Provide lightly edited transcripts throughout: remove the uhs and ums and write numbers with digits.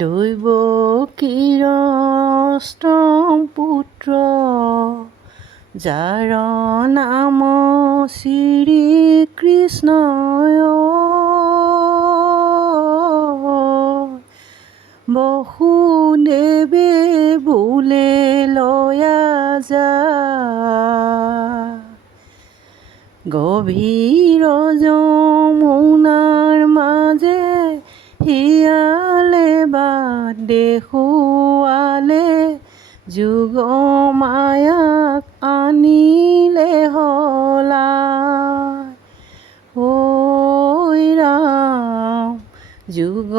দৈৱ কিৰষ্টম পুত্ৰ যাৰ নাম শ্ৰী কৃষ্ণয় বসুদেৱে বোলে লয়া যা গভীৰ যমুনাৰ মাজে হিয়ালে বাট দেখুৱালে যোগ মায়াক আনিলে হলাই ঐ ৰাম যোগ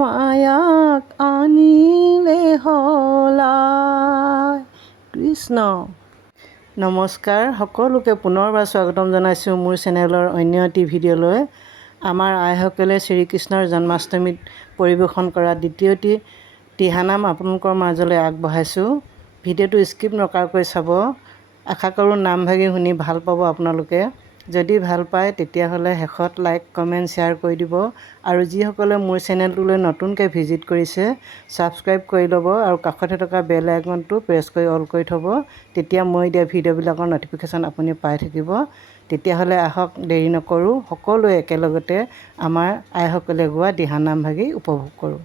মায়াক আনিলে হলাই কৃষ্ণ। নমস্কাৰ, সকলোকে পুনৰবাৰ স্বাগতম জনাইছোঁ মোৰ চেনেলৰ অন্য এটি ভিডিঅ'লৈ। আমাৰ আইসকলে শ্ৰীকৃষ্ণৰ জন্মাষ্টমীত পৰিৱেশন কৰা দ্বিতীয়টি দিহানাম আপোনালোকৰ মাজলৈ আগবঢ়াইছোঁ। ভিডিঅ'টো স্কিপ নকৰাকৈ চাব। আশা কৰোঁ নামভাগি শুনি ভাল পাব আপোনালোকে। যদি ভাল পায় তেতিয়াহ'লে শেষত লাইক কমেণ্ট শ্বেয়াৰ কৰি দিব আৰু যিসকলে মোৰ চেনেলটোলৈ নতুনকৈ ভিজিট কৰিছে ছাবস্ক্ৰাইব কৰি ল'ব আৰু কাষতে থকা বেল আইকনটো প্ৰেছ কৰি অল কৰি থ'ব। তেতিয়া মই দিয়া ভিডিঅ'বিলাকৰ ন'টিফিকেশ্যন আপুনি পাই থাকিব। তেতিয়াহ'লে আহক দেৰি নকৰোঁ, সকলোৱে একেলগতে আমাৰ আইসকলে গোৱা দিহানাম ভাগি উপভোগ কৰোঁ।